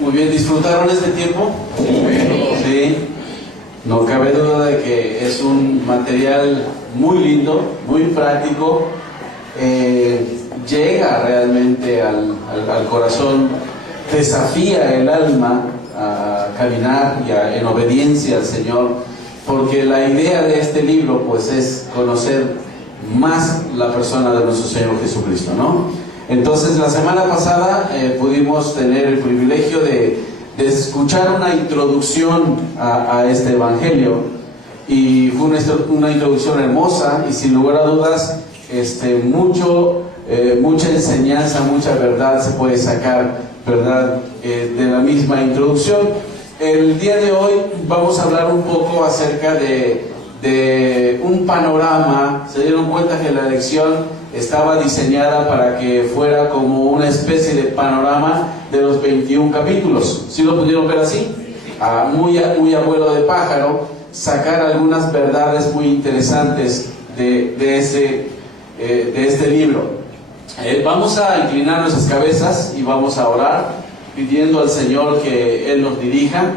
Muy bien, ¿disfrutaron este tiempo? Sí. No cabe duda de que es un material muy lindo, muy práctico. Llega realmente al corazón, desafía el alma a caminar en obediencia al Señor, porque la idea de este libro pues es conocer más la persona de nuestro Señor Jesucristo, ¿no? Entonces la semana pasada pudimos tener el privilegio de escuchar una introducción a este evangelio, y fue una introducción hermosa, y sin lugar a dudas mucha enseñanza, mucha verdad se puede sacar, ¿verdad?, de la misma introducción. El día de hoy vamos a hablar un poco acerca de un panorama. Se dieron cuenta que la lección estaba diseñada para que fuera como una especie de panorama de los 21 capítulos. ¿Sí lo pudieron ver así? Muy abuelo de pájaro, sacar algunas verdades muy interesantes de este libro. Vamos a inclinar nuestras cabezas y vamos a orar, pidiendo al Señor que Él nos dirija,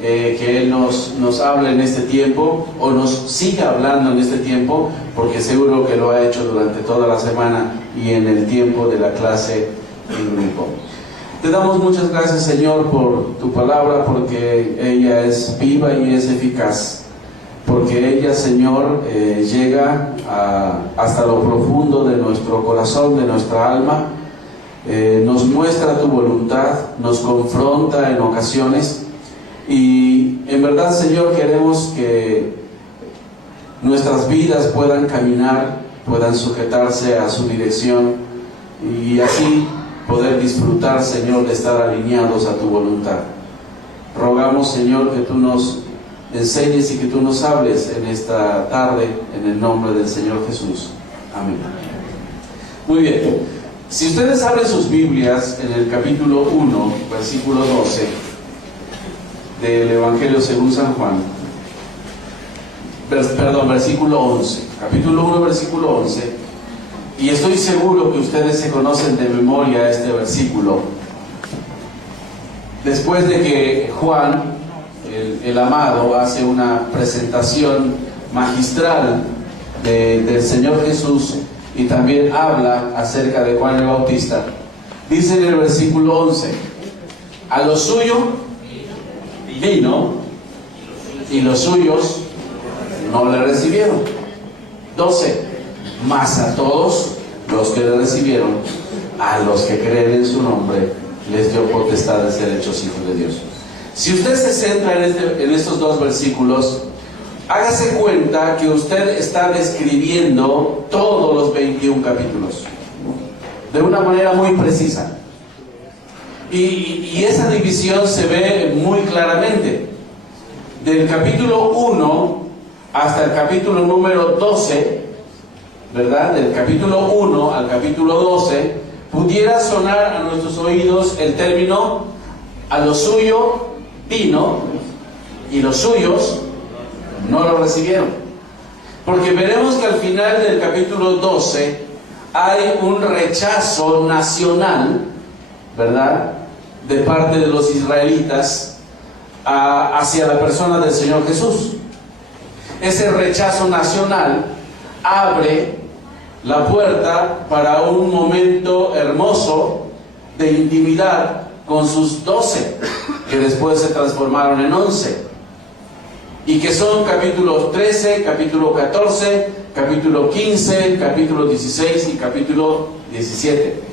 que Él nos hable en este tiempo, o nos siga hablando en este tiempo, porque seguro que lo ha hecho durante toda la semana y en el tiempo de la clase en grupo. Te damos muchas gracias, Señor, por tu palabra, porque ella es viva y es eficaz, porque ella, Señor, llega hasta lo profundo de nuestro corazón, de nuestra alma, nos muestra tu voluntad, nos confronta en ocasiones. Y en verdad, Señor, queremos que nuestras vidas puedan caminar, puedan sujetarse a su dirección, y así poder disfrutar, Señor, de estar alineados a tu voluntad. Rogamos, Señor, que tú nos enseñes y que tú nos hables en esta tarde, en el nombre del Señor Jesús. Amén. Muy bien. Si ustedes abren sus Biblias en el capítulo 1, versículo 12 del Evangelio según San Juan, versículo 11, capítulo 1, versículo 11, y estoy seguro que ustedes se conocen de memoria este versículo. Después de que Juan, el amado, hace una presentación magistral del Señor Jesús, y también habla acerca de Juan el Bautista, dice en el versículo 11: a lo suyo vino, y los suyos no le recibieron. 12: mas a todos los que le recibieron, a los que creen en su nombre, les dio potestad de ser hechos hijos de Dios. Si usted se centra en estos dos versículos, hágase cuenta que usted está describiendo todos los 21 capítulos de una manera muy precisa. Y esa división se ve muy claramente. Del capítulo 1 hasta el capítulo número 12, ¿verdad? Del capítulo 1 al capítulo 12, pudiera sonar a nuestros oídos el término: a lo suyo vino, y los suyos no lo recibieron. Porque veremos que al final del capítulo 12 hay un rechazo nacional, ¿verdad?, de parte de los israelitas hacia la persona del Señor Jesús. Ese rechazo nacional abre la puerta para un momento hermoso de intimidad con sus 12, que después se transformaron en 11, y que son capítulo 13, capítulo 14, capítulo 15, capítulo 16 y capítulo 17.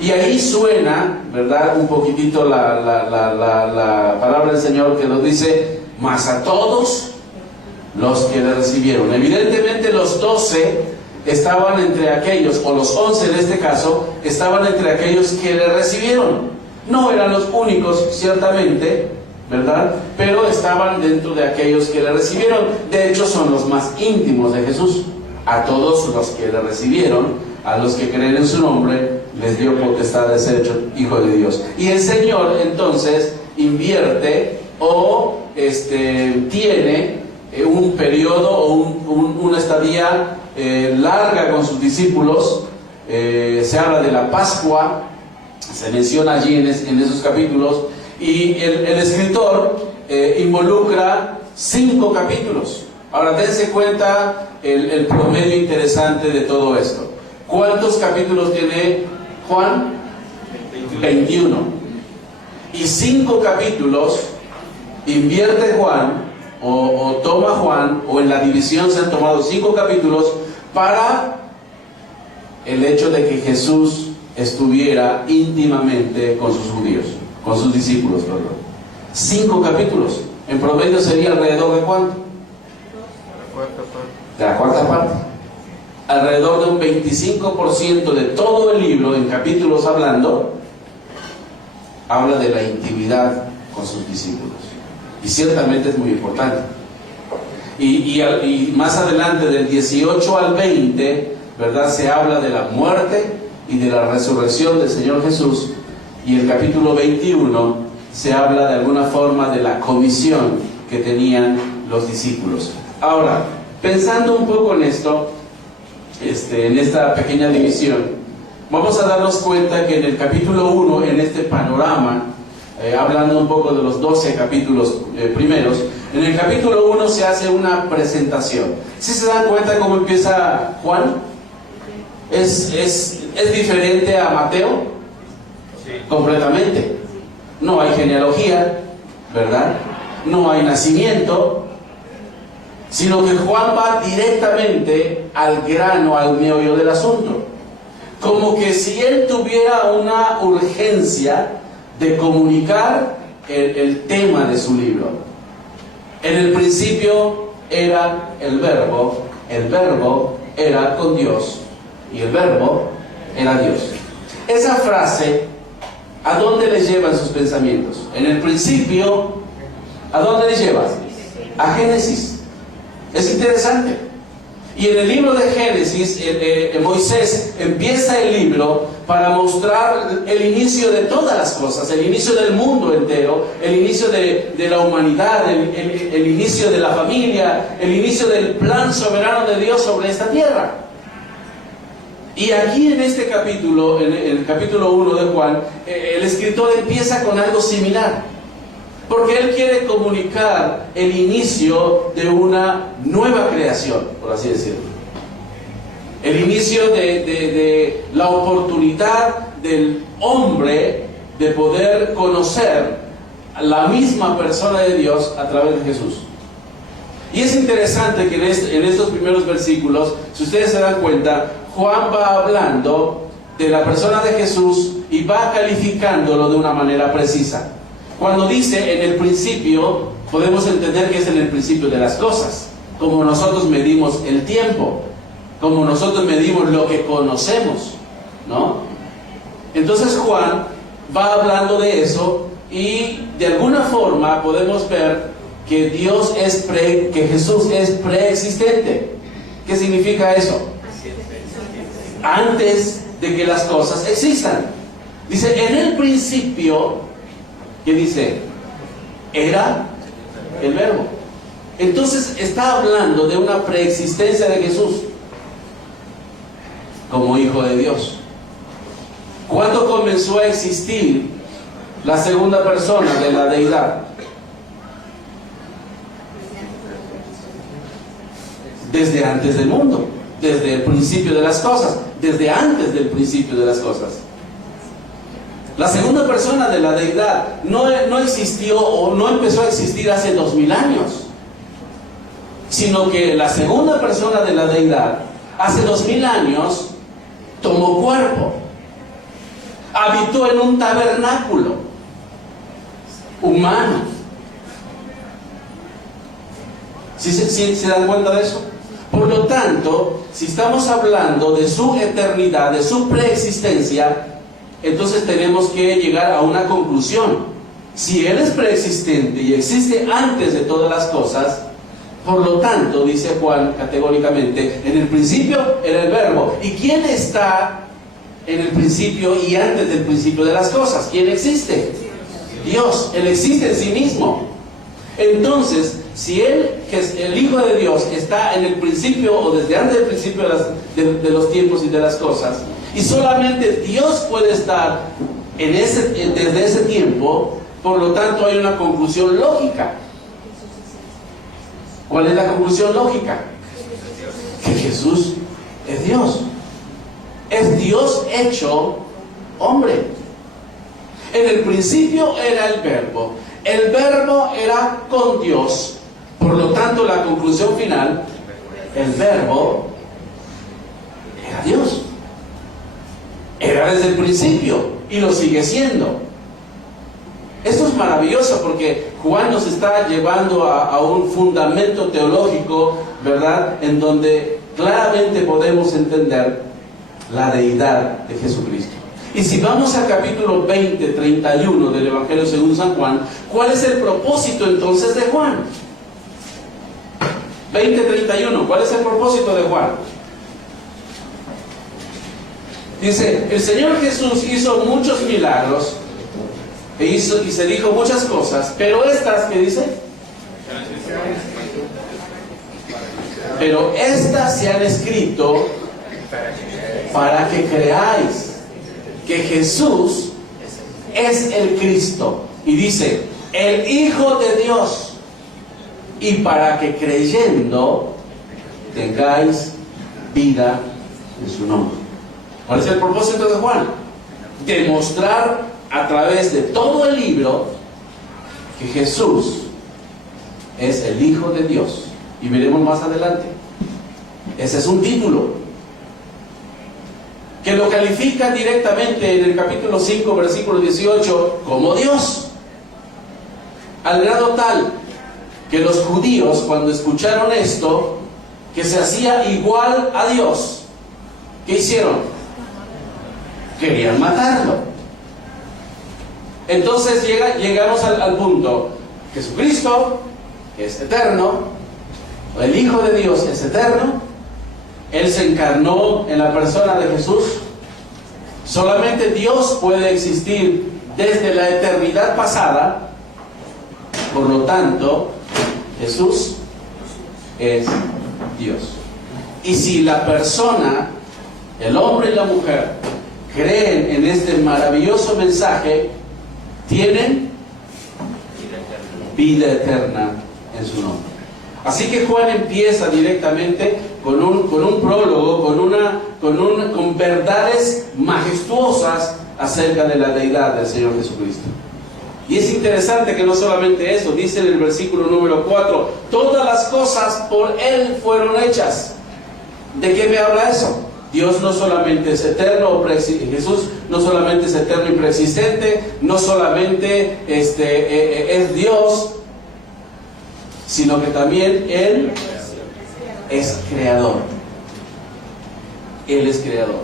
Y ahí suena, ¿verdad?, un poquitito la palabra del Señor, que nos dice: mas a todos los que le recibieron. Evidentemente los 12 estaban entre aquellos, o los 11 en este caso, estaban entre aquellos que le recibieron. No eran los únicos, ciertamente, ¿verdad?, pero estaban dentro de aquellos que le recibieron. De hecho, son los más íntimos de Jesús. A todos los que le recibieron, a los que creen en su nombre, les dio potestad de ser hecho hijo de Dios. Y el Señor entonces invierte o tiene un periodo o una estadía larga con sus discípulos. Se habla de la Pascua, se menciona allí en esos capítulos, Y el escritor involucra 5 capítulos. Ahora dense cuenta el promedio interesante de todo esto. ¿Cuántos capítulos tiene Juan? 21. Y 5 capítulos invierte Juan, o toma Juan, o en la división se han tomado 5 capítulos para el hecho de que Jesús estuviera íntimamente con sus judíos, con sus discípulos, perdón. 5 capítulos. En promedio sería alrededor de ¿cuánto? De la cuarta parte. Alrededor de un 25% de todo el libro, en capítulos hablando, habla de la intimidad con sus discípulos. Y ciertamente es muy importante. Y más adelante, del 18 al 20, ¿verdad?, se habla de la muerte y de la resurrección del Señor Jesús. Y el capítulo 21 se habla de alguna forma de la comisión que tenían los discípulos. Ahora, pensando un poco en esto, en esta pequeña división, vamos a darnos cuenta que en el capítulo 1, en este panorama, hablando un poco de los 12 capítulos primeros, en el capítulo 1 se hace una presentación. ¿Sí se dan cuenta cómo empieza Juan? ¿Es diferente a Mateo? Sí. Completamente. No hay genealogía, ¿verdad? No hay nacimiento, sino que Juan va directamente al grano, al meollo del asunto. Como que si él tuviera una urgencia de comunicar el tema de su libro. En el principio era el verbo era con Dios, y el verbo era Dios. Esa frase, ¿a dónde les llevan sus pensamientos? En el principio, ¿a dónde les lleva? A Génesis. Es interesante. Y en el libro de Génesis, Moisés empieza el libro para mostrar el inicio de todas las cosas, el inicio del mundo entero, el inicio de la humanidad, el inicio de la familia, el inicio del plan soberano de Dios sobre esta tierra. Y aquí en este capítulo, en el capítulo 1 de Juan, el escritor empieza con algo similar. Porque él quiere comunicar el inicio de una nueva creación, por así decirlo. El inicio de la oportunidad del hombre de poder conocer a la misma persona de Dios a través de Jesús. Y es interesante que en estos primeros versículos, si ustedes se dan cuenta, Juan va hablando de la persona de Jesús y va calificándolo de una manera precisa. Cuando dice en el principio, podemos entender que es en el principio de las cosas, como nosotros medimos el tiempo, como nosotros medimos lo que conocemos, ¿no? Entonces Juan va hablando de eso y de alguna forma podemos ver que que Jesús es preexistente. ¿Qué significa eso? Antes de que las cosas existan. Dice, en el principio, ¿qué dice? Era el verbo. Entonces está hablando de una preexistencia de Jesús como Hijo de Dios. ¿Cuándo comenzó a existir la segunda persona de la deidad? Desde antes del mundo, desde el principio de las cosas, desde antes del principio de las cosas. La segunda persona de la deidad no existió o no empezó a existir hace 2000 años, sino que la segunda persona de la deidad hace 2000 años tomó cuerpo, habitó en un tabernáculo humano. ¿Sí se dan cuenta de eso? Por lo tanto, si estamos hablando de su eternidad, de su preexistencia, entonces tenemos que llegar a una conclusión. Si Él es preexistente y existe antes de todas las cosas, por lo tanto, dice Juan categóricamente, en el principio era el verbo. ¿Y quién está en el principio y antes del principio de las cosas? ¿Quién existe? Dios. Él existe en sí mismo. Entonces, si Él, que es el Hijo de Dios, está en el principio o desde antes del principio de los tiempos y de las cosas, y solamente Dios puede estar desde ese tiempo, por lo tanto hay una conclusión lógica. ¿Cuál es la conclusión lógica? Que Jesús es Dios. Es Dios hecho hombre. En el principio era el Verbo. El Verbo era con Dios. Por lo tanto, la conclusión final, el Verbo era Dios. Era desde el principio y lo sigue siendo. Esto es maravilloso porque Juan nos está llevando a un fundamento teológico, ¿verdad?, en donde claramente podemos entender la deidad de Jesucristo. Y si vamos al capítulo 20, 31 del Evangelio según San Juan, ¿cuál es el propósito entonces de Juan? 20, 31, ¿cuál es el propósito de Juan? Dice, el Señor Jesús hizo muchos milagros y se dijo muchas cosas, pero estas, ¿qué dice? Pero estas se han escrito para que creáis que Jesús es el Cristo. Y dice, el Hijo de Dios. Y para que creyendo tengáis vida en su nombre. ¿Cuál es el propósito de Juan? Demostrar a través de todo el libro que Jesús es el Hijo de Dios. Y veremos más adelante. Ese es un título que lo califica directamente en el capítulo 5, versículo 18, como Dios. Al grado tal que los judíos, cuando escucharon esto, que se hacía igual a Dios, ¿qué hicieron? Querían matarlo. Entonces llegamos al punto: Jesucristo es eterno, el Hijo de Dios es eterno, Él se encarnó en la persona de Jesús. Solamente Dios puede existir desde la eternidad pasada. Por lo tanto, Jesús es Dios. Y si la persona, el hombre y la mujer, creen en este maravilloso mensaje, tienen vida eterna en su nombre. Así que Juan empieza directamente con un prólogo, con verdades majestuosas acerca de la deidad del Señor Jesucristo. Y es interesante que no solamente eso, dice en el versículo número 4, todas las cosas por Él fueron hechas. ¿De qué me habla eso? Dios no solamente es eterno, Jesús no solamente es eterno y preexistente, no solamente es Dios, sino que también Él es creador. Él es creador.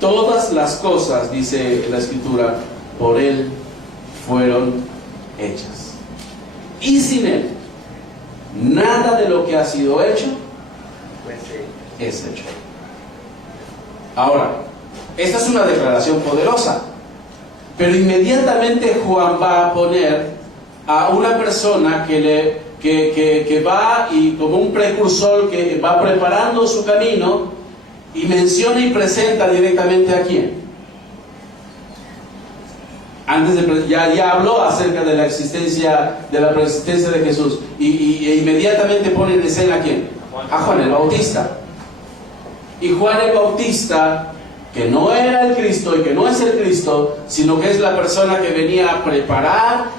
Todas las cosas, dice la Escritura, por Él fueron hechas. Y sin Él, nada de lo que ha sido hecho es hecho. Ahora, esta es una declaración poderosa, pero inmediatamente Juan va a poner a una persona que va y como un precursor que va preparando su camino, y menciona y presenta directamente a quién. Ya habló acerca de la existencia, de la preexistencia de Jesús, y inmediatamente pone en escena a quién. A Juan el Bautista. Y Juan el Bautista, que no era el Cristo y que no es el Cristo, sino que es la persona que venía a preparar